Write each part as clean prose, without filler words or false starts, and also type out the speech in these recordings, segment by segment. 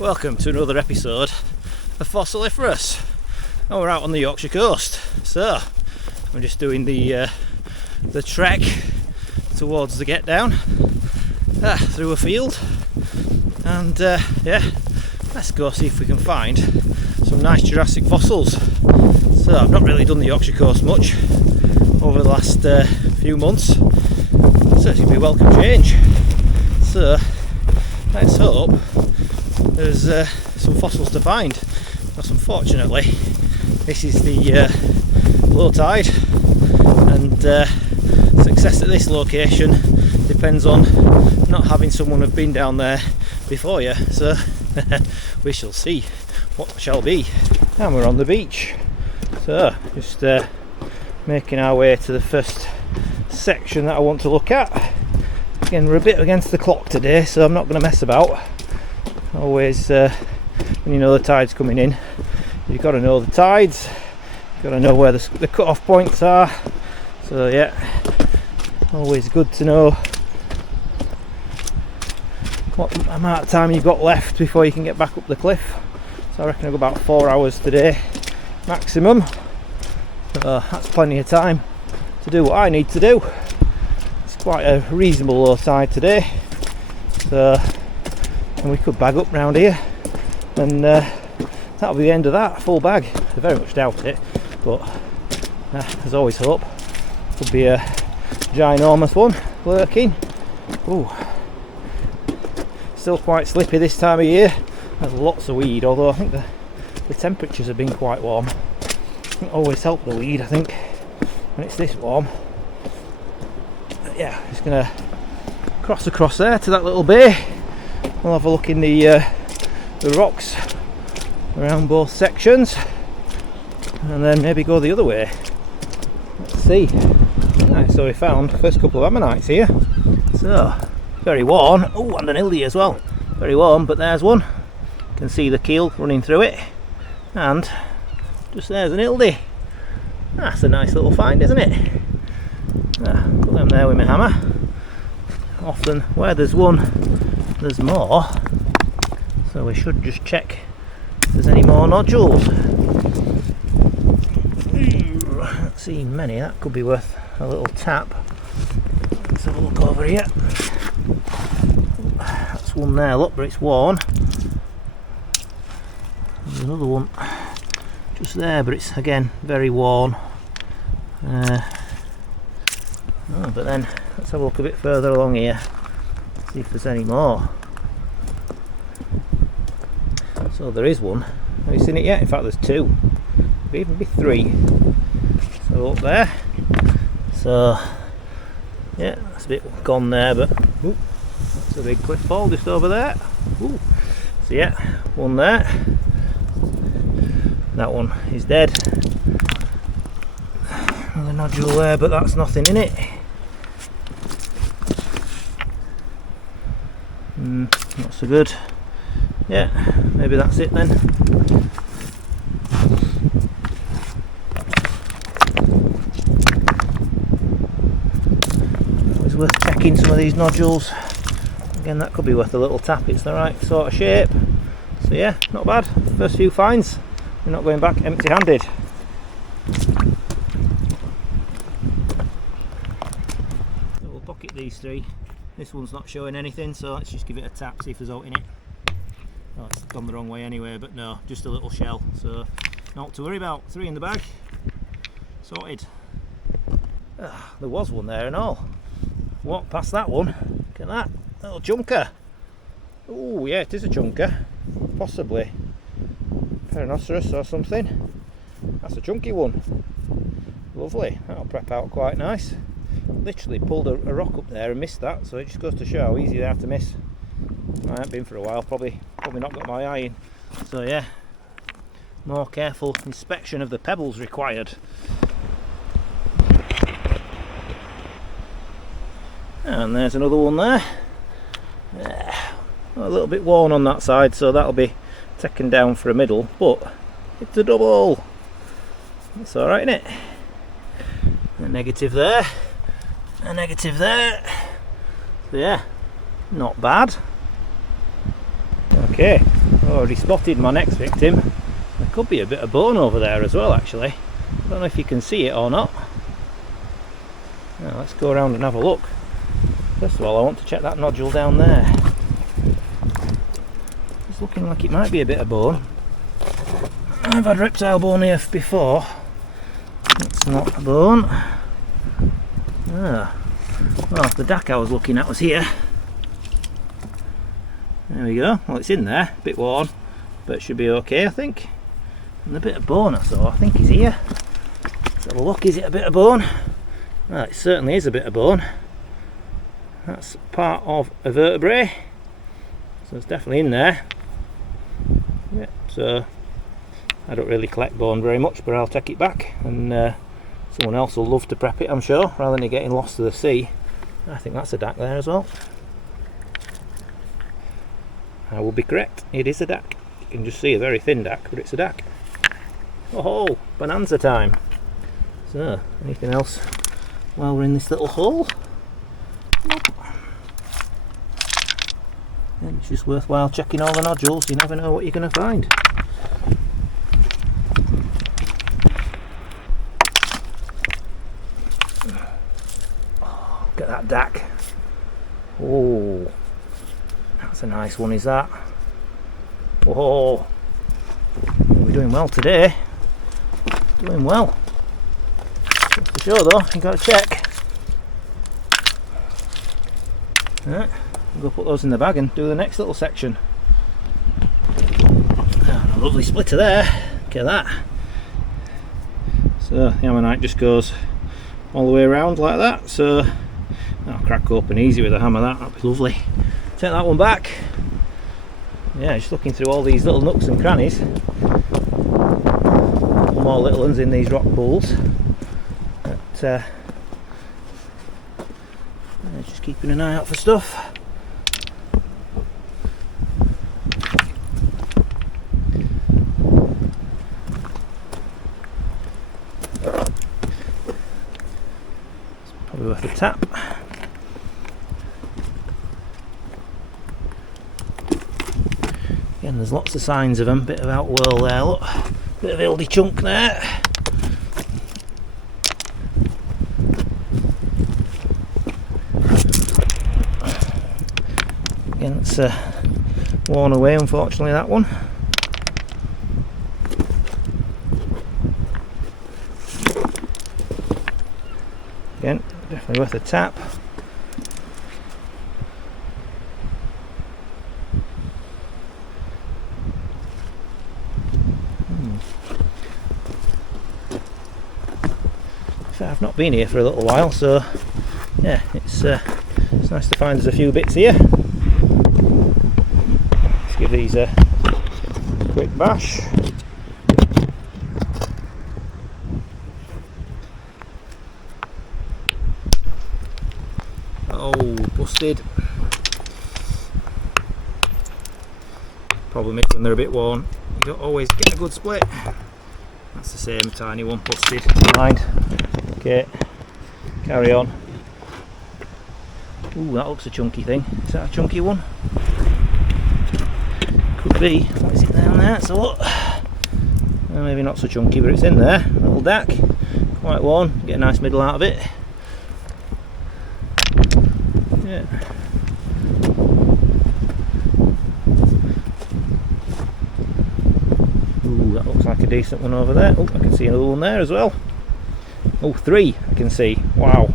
Welcome to another episode of Fossiliferous. Now we're out on the Yorkshire coast, so I'm just doing the trek towards the get down through a field, and yeah, let's go see if we can find some nice Jurassic fossils. So I've not really done the Yorkshire coast much over the last few months, so it's going to be a welcome change. So let's hope there's some fossils to find, because unfortunately this is the low tide, and success at this location depends on not having someone have been down there before you, so we shall see what shall be. And we're on the beach, so just making our way to the first section that I want to look at. Again, we're a bit against the clock today, so I'm not going to mess about. Always when you know the tide's coming in, you've got to know the tides, you've got to know where the cut-off points are, so yeah, always good to know what amount of time you've got left before you can get back up the cliff. So I reckon I've got about 4 hours today maximum, so that's plenty of time to do what I need to do. It's quite a reasonable low tide today, so and we could bag up round here, and that'll be the end of that full bag. I very much doubt it, but there's always hope. Could be a ginormous one lurking. Ooh, still quite slippy this time of year. There's lots of weed, although I think the temperatures have been quite warm. It always help the weed, I think, when it's this warm. But yeah, just gonna cross across there to that little bay. We'll have a look in the rocks around both sections, and then maybe go the other way. Let's see. Right, so we found the first couple of ammonites here. So very warm. Oh, and an ildy as well. Very warm, but there's one. You can see the keel running through it, and just there's an ildy. That's a nice little find, isn't it? Put them there with my hammer. Often where there's one, there's more, so we should just check if there's any more nodules. Not seeing many. That could be worth a little tap. Let's have a look over here. That's one there, look, but it's worn. There's another one just there, but it's again very worn. But then let's have a look a bit further along here, see if there's any more. So there is one. Have you seen it yet? In fact, there's two. Could even be three. So up there. So yeah, that's a bit gone there, but ooh, that's a big cliff fall just over there. Ooh. So yeah, one there. That one is dead. And then nodule there, but that's nothing in it. Not so good. Yeah, maybe that's it then. It's worth checking some of these nodules. Again, that could be worth a little tap. It's the right sort of shape. So yeah, not bad. First few finds. We're not going back empty-handed. So we'll pocket these three. This one's not showing anything, so let's just give it a tap, see if there's out in it. Oh, it's gone the wrong way anyway, but no, just a little shell, so not to worry about. 3 in the bag, sorted. There was one there and all. Walk past that one. Look at that little chunker. Oh yeah, it is a chunker, possibly Rhinoceros or something. That's a chunky one. Lovely, that'll prep out quite nice. Literally pulled a rock up there and missed that, so it just goes to show how easy they are to miss. I haven't been for a while, probably not got my eye in. So yeah, more careful inspection of the pebbles required. And there's another one there. A little bit worn on that side, so that'll be taken down for a middle, but it's a double. It's alright, isn't it? A negative there, a negative there. So yeah, not bad. Okay, already spotted my next victim. There could be a bit of bone over there as well, actually. I don't know if you can see it or not. Now, let's go around and have a look. First of all, I want to check that nodule down there. It's looking like it might be a bit of bone. I've had reptile bone here before. It's not a bone. Well, the dac I was looking at was here. There we go. Well, it's in there, a bit worn, but it should be okay, I think. And the bit of bone I saw, I think is here. Let's have a look. Is it a bit of bone? Well, it certainly is a bit of bone. That's part of a vertebrae, so it's definitely in there. Yeah, so I don't really collect bone very much, but I'll take it back, and someone else will love to prep it, I'm sure, rather than it getting lost to the sea. I think that's a dac there as well. I will be correct, it is a dac. You can just see a very thin dac, but it's a dac. Oh, bonanza time. So, anything else while we're in this little hole? Nope. And it's just worthwhile checking all the nodules, you never know what you're going to find. Oh, look at that dac. Oh, that's a nice one, is that? Oh, we're doing well today. Doing well. Just to show though, you've got to check. Right, we'll go put those in the bag and do the next little section. Oh, a lovely splitter there. Look at that. So the ammonite just goes all the way around like that. So that'll crack open easy with a hammer. That'll be lovely. Take that one back. Yeah, just looking through all these little nooks and crannies. A couple more little ones in these rock pools. But, just keeping an eye out for stuff. It's probably worth a tap. Again, there's lots of signs of them. Bit of outwhirl there, look. Bit of ildy chunk there. Again, it's worn away, unfortunately, that one. Again, definitely worth a tap. I've not been here for a little while, so yeah, it's nice to find there's a few bits here. Let's give these a quick bash. busted. Problem is when they're a bit worn, you don't always get a good split. That's the same tiny one busted. Mind. Okay, carry on. Ooh, that looks a chunky thing. Is that a chunky one? Could be. What is it down there? So look. Well, maybe not so chunky, but it's in there. A little dac. Quite worn. Get a nice middle out of it. Yeah. Ooh, that looks like a decent one over there. Oh, I can see another one there as well. Oh, 3 I can see. Wow.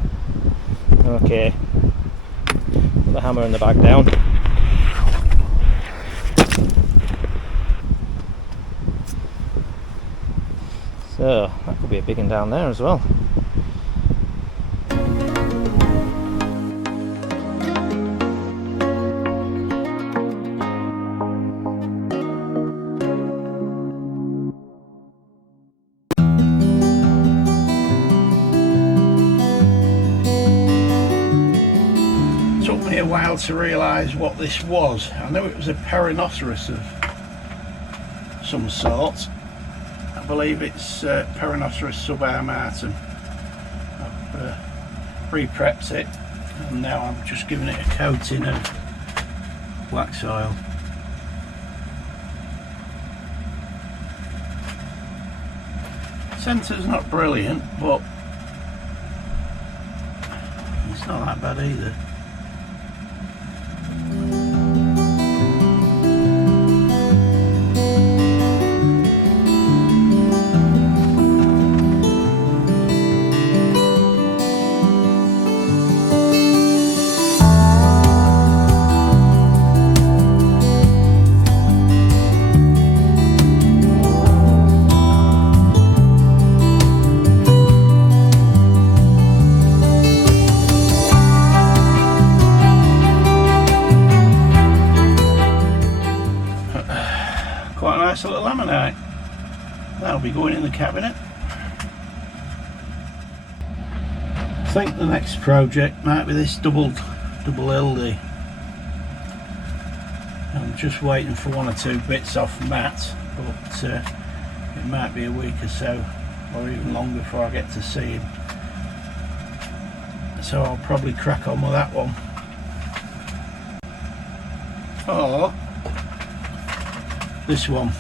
Okay. Put the hammer and the bag down. So, that could be a big one down there as well. A while to realise what this was. I knew it was a Perinoceras of some sort. I believe it's Perinoceras subarmatum. I've pre-prepped it and now I'm just giving it a coating of wax oil. Centre's not brilliant, but it's not that bad either. Quite a nice little ammonite. That'll be going in the cabinet. I think the next project might be this double LD. I'm just waiting for 1 or 2 bits off Matt, but it might be a week or so, or even longer before I get to see him. So I'll probably crack on with that one. Or this one.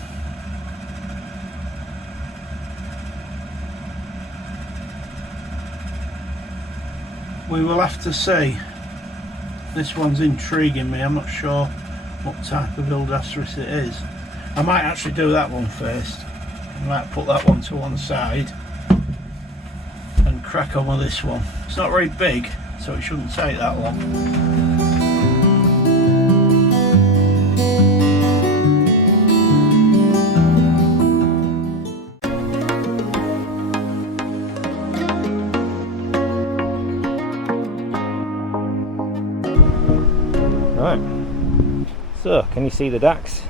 We will have to see. This one's intriguing me. I'm not sure what type of Dactylioceras it is. I might actually do that one first. I might put that one to one side and crack on with this one. It's not very big, so it shouldn't take that long. Right, so can you see the dacs?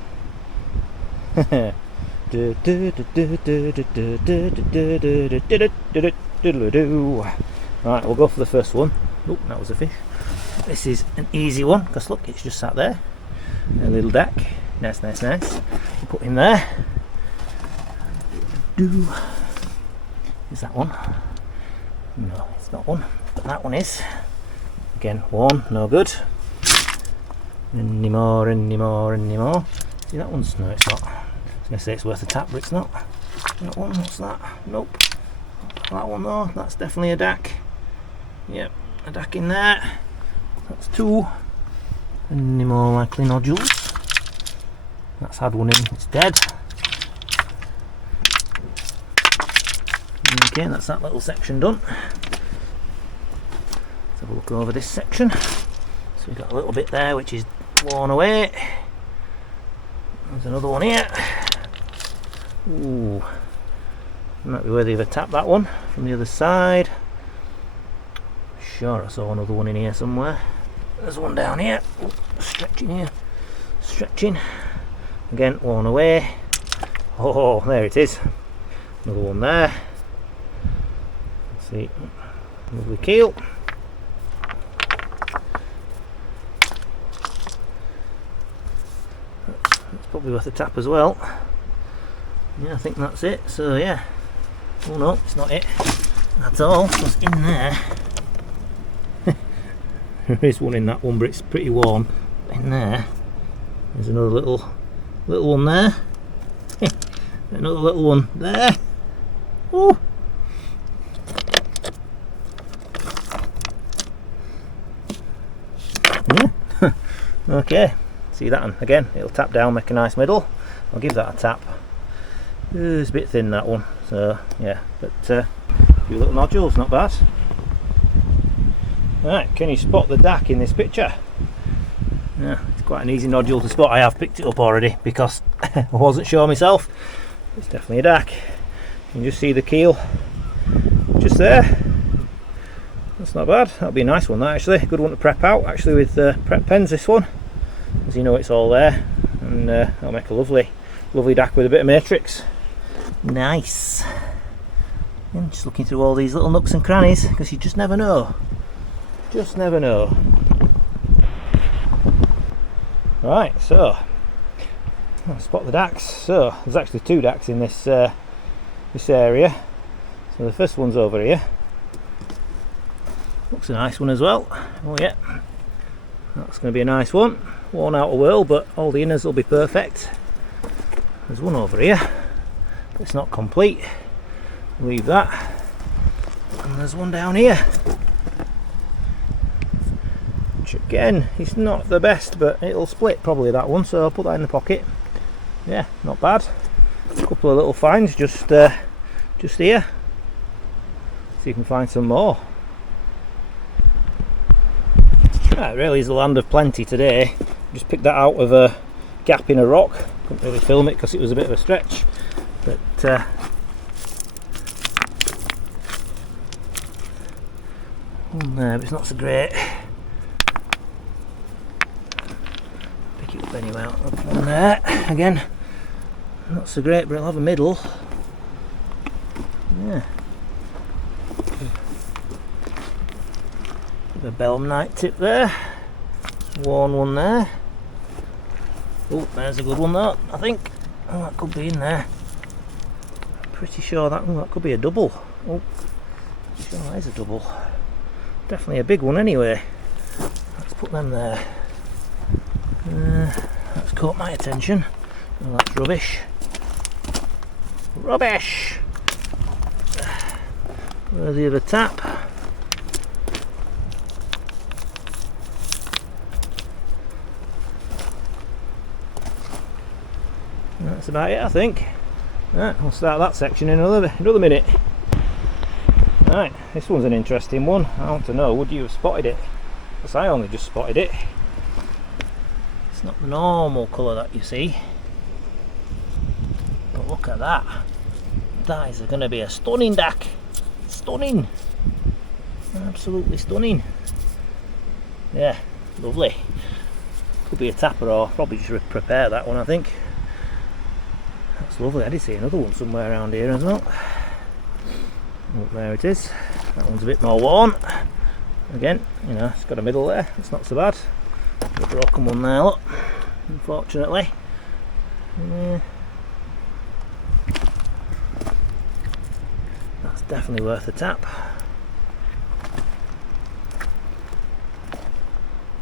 Right, we'll go for the first one. Oh, that was a fish. This is an easy one because look, it's just sat there. A little dac, nice. We'll put him there. Is that one? No, it's not one, but that one is. Again, one, no good. Any more. See, that one's, no, it's not. I was going to say it's worth a tap, but it's not. That one, what's that? Nope. That one though, that's definitely a dac. Yep, a dac in there. That's 2. Any more likely nodules? That's had one in, it's dead. Okay, that's that little section done. Let's have a look over this section. So we've got a little bit there which is worn away. There's another one here. Ooh, might be worthy of a tap, that one from the other side. Sure, I saw another one in here somewhere. There's one down here. Ooh, stretching here, stretching. Again, worn away. Oh, there it is. Another one there. Let's see, lovely keel. probably worth a tap as well. Yeah, I think that's it. So yeah. Oh no, it's not it at all. It's in there. There is one in that one, but it's pretty warm. In there, there's another little one there. Another little one there. Oh. Yeah. Okay. See that one again? It'll tap down, make a nice middle. I'll give that a tap. It's a bit thin, that one. So yeah, but a few little nodules, not bad. Right, can you spot the dac in this picture? Yeah, it's quite an easy nodule to spot. I have picked it up already because I wasn't sure myself. It's definitely a dac. You can just see the keel just there. That's not bad. That'll be a nice one, that actually. Good one to prep out actually with prep pens, this one. As you know, it's all there, and that'll make a lovely dac with a bit of matrix. Nice. And just looking through all these little nooks and crannies because you just never know. Just never know. Right, so I'll spot the dacs. So there's actually two dacs in this this area. So the first one's over here. Looks a nice one as well. Oh yeah, that's going to be a nice one. Worn out a whirl, but all the inners will be perfect. There's one over here. It's not complete. Leave that. And there's one down here. Again, it's not the best, but it'll split probably, that one, so I'll put that in the pocket. Yeah, not bad. A couple of little finds just here. See if you can find some more. It really is a land of plenty today. Just picked that out of a gap in a rock. Couldn't really film it because it was a bit of a stretch, but one there, but it's not so great. Pick it up anyway. One there again, not so great, but it'll have a middle. Yeah. The Belmnite tip there. Worn one there. Oh, there's a good one though, I think. Oh, that could be in there. Pretty sure that could be a double. Oh, sure that is a double. Definitely a big one anyway. Let's put them there. That's caught my attention. Oh, that's rubbish. Rubbish! Worthy of a tap. That's about it, I think. Right, we'll start that section in another minute. Right, this one's an interesting one. I want to know, would you have spotted it? Because I only just spotted it. It's not the normal colour that you see. But look at that. That is going to be a stunning dac. Stunning. Absolutely stunning. Yeah, lovely. Could be a tapper, or probably just prepare that one, I think. That's lovely. I did see another one somewhere around here as well. Oh, there it is. That one's a bit more worn. Again, you know, it's got a middle there. It's not so bad. The broken one there, look. Unfortunately. Yeah. That's definitely worth a tap.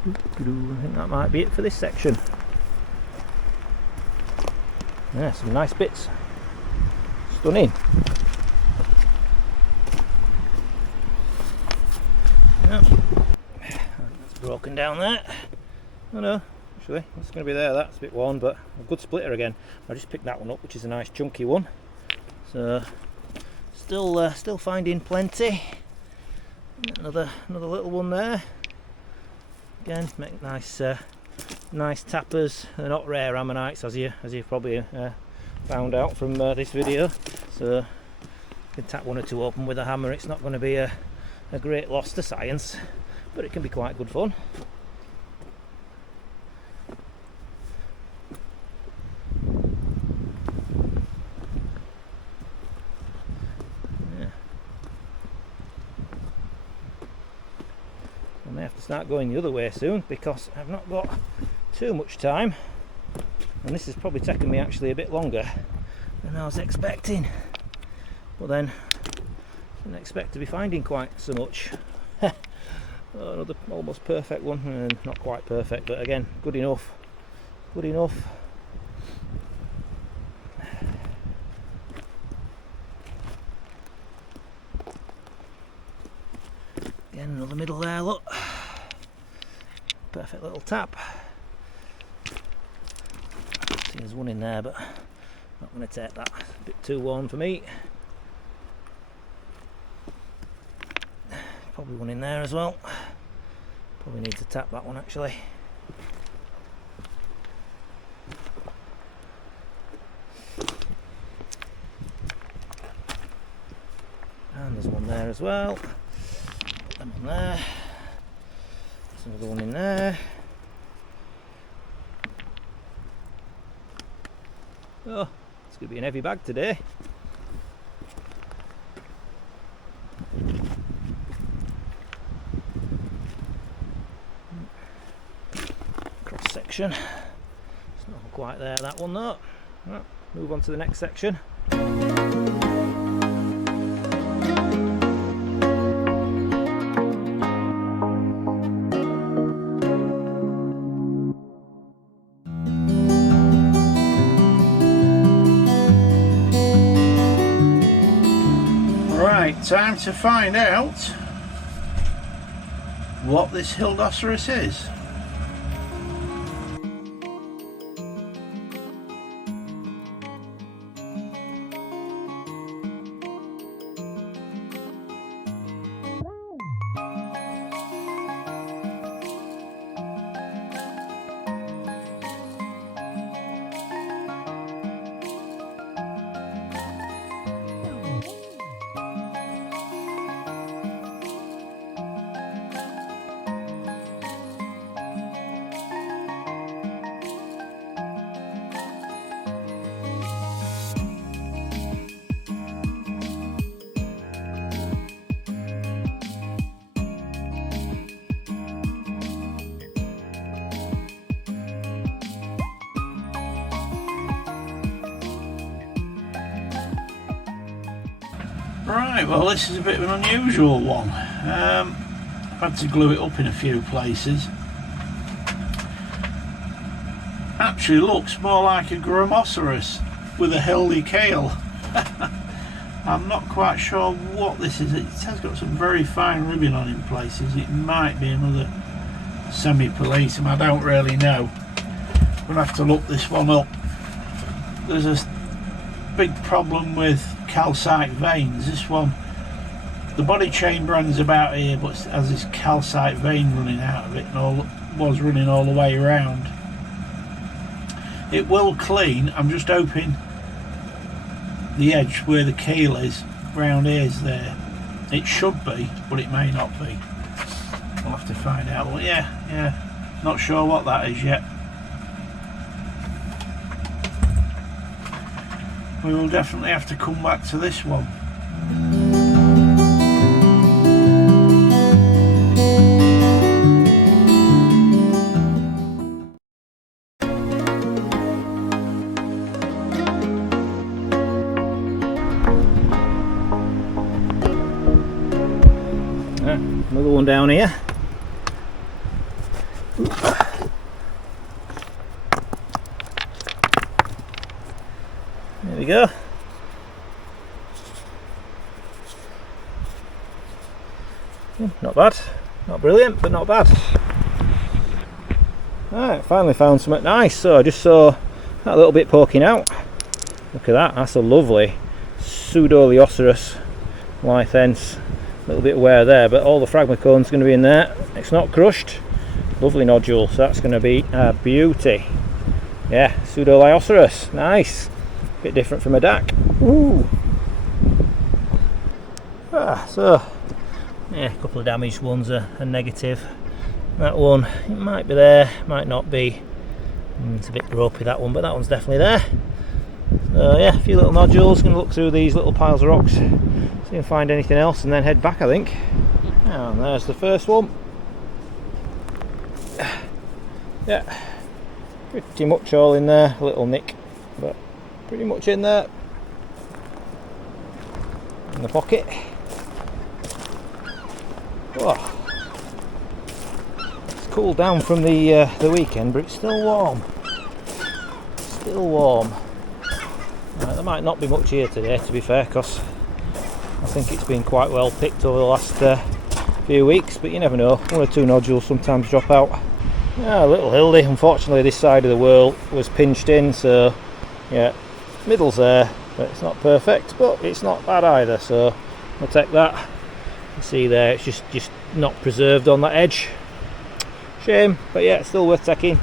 I think that might be it for this section. Yeah, some nice bits. Stunning. Yeah. That's broken down there. Oh no, actually, it's going to be there. That's a bit worn, but a good splitter again. I just picked that one up, which is a nice chunky one. So, still finding plenty. Another little one there. Again, make nice tappers. They're not rare ammonites, as you've probably found out from this video. So you can tap one or two open with a hammer. It's not going to be a great loss to science, but it can be quite good fun. Yeah. I may have to start going the other way soon because I've not got too much time. and this has probably taken me actually a bit longer than I was expecting, but then I didn't expect to be finding quite so much. Oh, another almost perfect one, and not quite perfect, but again good enough. Good enough. Again, another middle there, look. Perfect little tap. See, there's one in there, but I'm not going to take that. A bit too warm for me. Probably one in there as well. Probably need to tap that one actually. And there's one there as well. Put them on there. There's another one in there. Oh, it's going to be an heavy bag today. Cross section. It's not quite there, that one though. Right, move on to the next section. Time to find out what this Hildoceras is. Right, well this is a bit of an unusual one. I've had to glue it up in a few places. Actually looks more like a Gramoceras with a hildy kale. I'm not quite sure what this is. It has got some very fine ribbon on it in places. It might be another semi-polytum, I don't really know. I'm going to have to look this one up. There's a big problem with calcite veins. This one, the body chamber ends about here, but it has this calcite vein running out of it, and was running all the way around. It will clean. I'm just hoping the edge where the keel is round here is there. It should be, but it may not be. We'll have to find out. Well, yeah, not sure what that is yet. We will definitely have to come back to this one. Another one down here. There we go. Not bad. Not brilliant, but not bad. Right, finally found something nice. So I just saw that little bit poking out. Look at that. That's a lovely Pseudolioceras lithense. A little bit of wear there, but all the phragmicone's going to be in there. It's not crushed. Lovely nodule, so that's going to be a beauty. Yeah, Pseudolioceras. Nice. Bit different from a dac. Ooh. So yeah, a couple of damaged ones are negative. That one, it might be there, might not be. It's a bit ropey, that one, but that one's definitely there. So yeah, a few little nodules. Going to look through these little piles of rocks, see if I can find anything else, and then head back, I think. And there's the first one. Yeah, Pretty much all in there, a little nick, but pretty much in there. In the pocket. Oh. It's cooled down from the weekend, but it's still warm. Still warm. Right, there might not be much here today, to be fair, because I think it's been quite well picked over the last few weeks, but you never know. One or two nodules sometimes drop out. Yeah, a little hildy. Unfortunately, this side of the whirl was pinched in, so yeah, middle's there, but it's not perfect, but it's not bad either, so I'll take that. You see there, it's just not preserved on that edge. Shame, but yeah, it's still worth taking.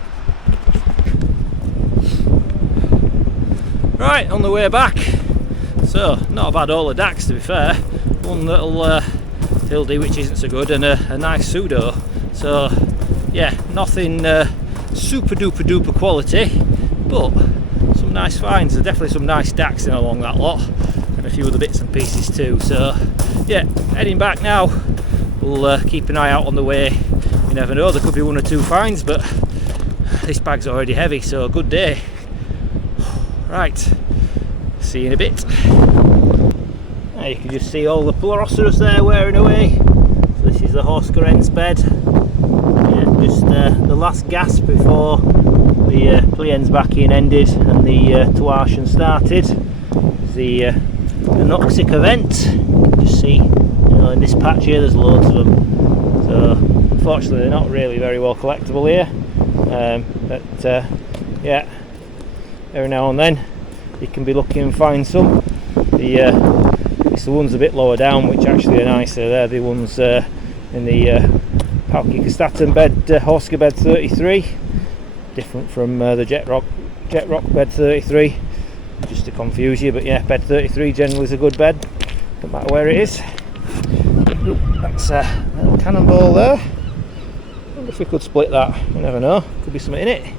Right, on the way back. So, not a bad haul of dacs, to be fair. One little hildy which isn't so good, and a nice pseudo. So, yeah, nothing super duper duper quality, but some nice finds. There's definitely some nice dacs in along that lot, and a few other bits and pieces too. So, yeah, heading back now. We'll keep an eye out on the way. You never know, there could be one or two finds, but this bag's already heavy, so a good day. Right, see you in a bit. Now you can just see all the Dactylioceras there wearing away. So this is the Horsecarens bed. Yeah, just the last gasp before the Pliens back in ended and the Tuartian started. The Anoxic event. Just see, in this patch here there's loads of them. So unfortunately they're not really very well collectible here. But yeah. Every now and then you can be lucky and find some. It's the ones a bit lower down which actually are nicer. They're the ones in the Palkikastatum bed, Horska bed 33, different from the Jet Rock bed 33, just to confuse you, but yeah, bed 33 generally is a good bed, no matter where it is. Ooh, that's a little cannonball there. I wonder if we could split that, you never know, could be something in it.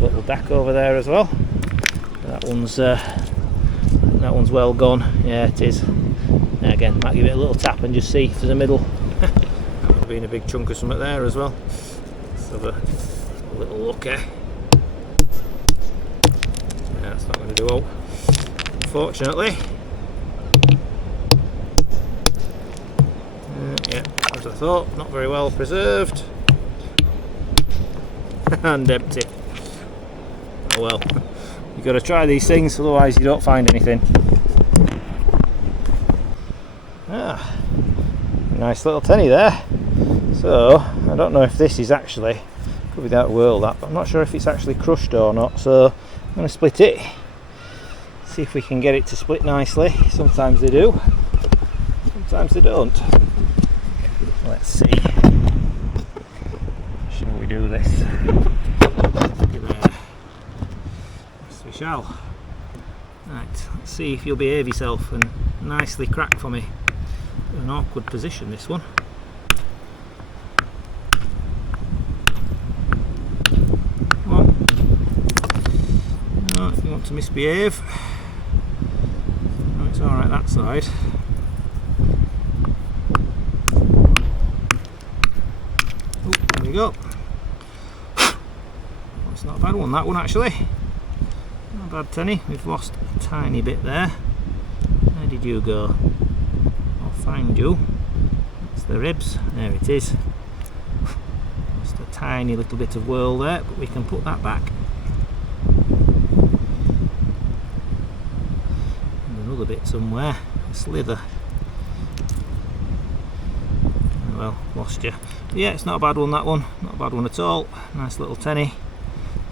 Little dac over there as well. That one's well gone. Yeah, it is. Now again, might give it a little tap and just see if there's a middle. That would have been a big chunk of something there as well. Let's have a little look here. Yeah, that's not going to do all, unfortunately. Yeah, as I thought, not very well preserved. And empty. Oh well, you've got to try these things, otherwise you don't find anything. Ah, nice little tenny there. So, I don't know if this is actually, could be that whirl that, but I'm not sure if it's actually crushed or not, so I'm going to split it. See if we can get it to split nicely. Sometimes they do, sometimes they don't. Let's see. Shall we do this? We shall. Right, let's see if you'll behave yourself and nicely crack for me. An awkward position, this one. Come on. No, if you want to misbehave. No, it's alright that side. Oh, there we go. That's not a bad one, that one actually. Bad tenny, we've lost a tiny bit there. Where did you go? I'll find you. That's the ribs, there it is. Just a tiny little bit of whirl there, but we can put that back. And another bit somewhere, a slither. Oh well, lost you. But yeah, it's not a bad one, that one. Not a bad one at all. Nice little tenny.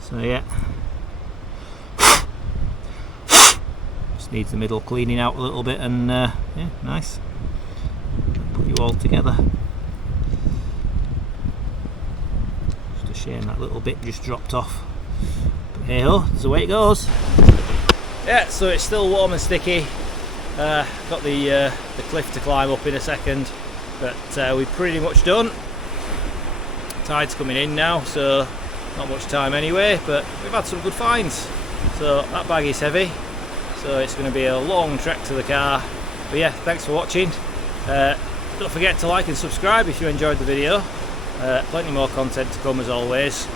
So yeah. Needs the middle cleaning out a little bit, and yeah, nice. Put you all together. Just a shame that little bit just dropped off. But hey ho, that's the way it goes. Yeah, so it's still warm and sticky. Got the cliff to climb up in a second, but we're pretty much done. Tide's coming in now, so not much time anyway, but we've had some good finds. So that bag is heavy. So it's going to be a long trek to the car. But yeah, thanks for watching. Don't forget to like and subscribe if you enjoyed the video. Plenty more content to come as always.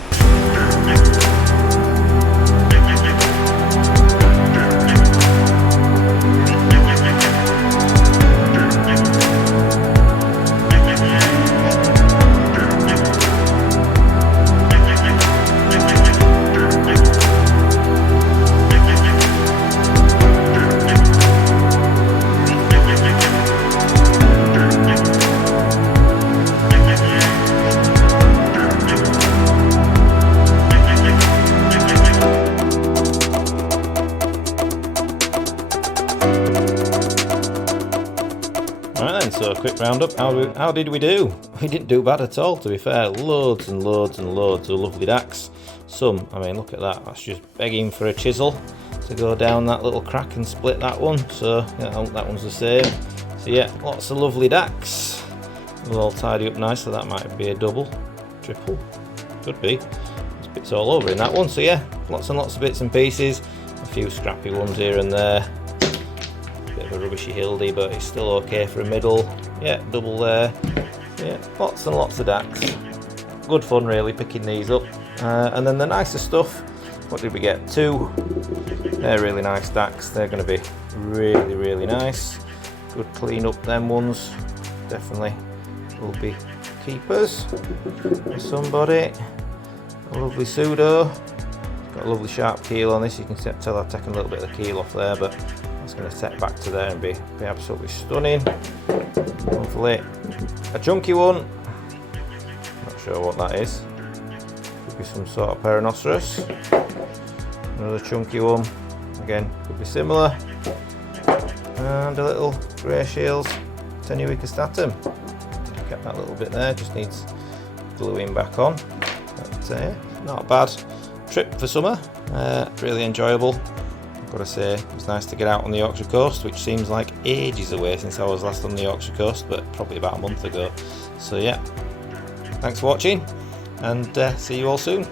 Right then, so a quick roundup. How did we do? We didn't do bad at all, to be fair. Loads and loads and loads of lovely dacs. Some, I mean, look at that. That's just begging for a chisel to go down that little crack and split that one. So yeah, I hope that one's the same. So yeah, lots of lovely dacs. They'll all tidy up nicely. That might be a double, triple, could be. There's bits all over in that one. So yeah, lots and lots of bits and pieces. A few scrappy ones here and there. Bit of a rubbishy hildy, but it's still okay for a middle. Yeah, double there. Yeah, lots and lots of dacs. Good fun really picking these up. And then the nicer stuff, what did we get? 2. They're really nice dacs. They're going to be really, really nice. Good clean up them ones. Definitely will be keepers for somebody. A lovely pseudo. Got a lovely sharp keel on this. You can tell I've taken a little bit of the keel off there, but it's going to set back to there and be absolutely stunning. Hopefully a chunky one. Not sure what that is. Could be some sort of Rhinoceros. Another chunky one. Again, could be similar. And a little grey shields Tenuicastatum. Kept that little bit there, just needs gluing back on. But not a bad trip for summer. Really enjoyable. I've got to say, it was nice to get out on the Yorkshire coast, which seems like ages away since I was last on the Yorkshire coast, but probably about a month ago. So yeah, thanks for watching, and see you all soon.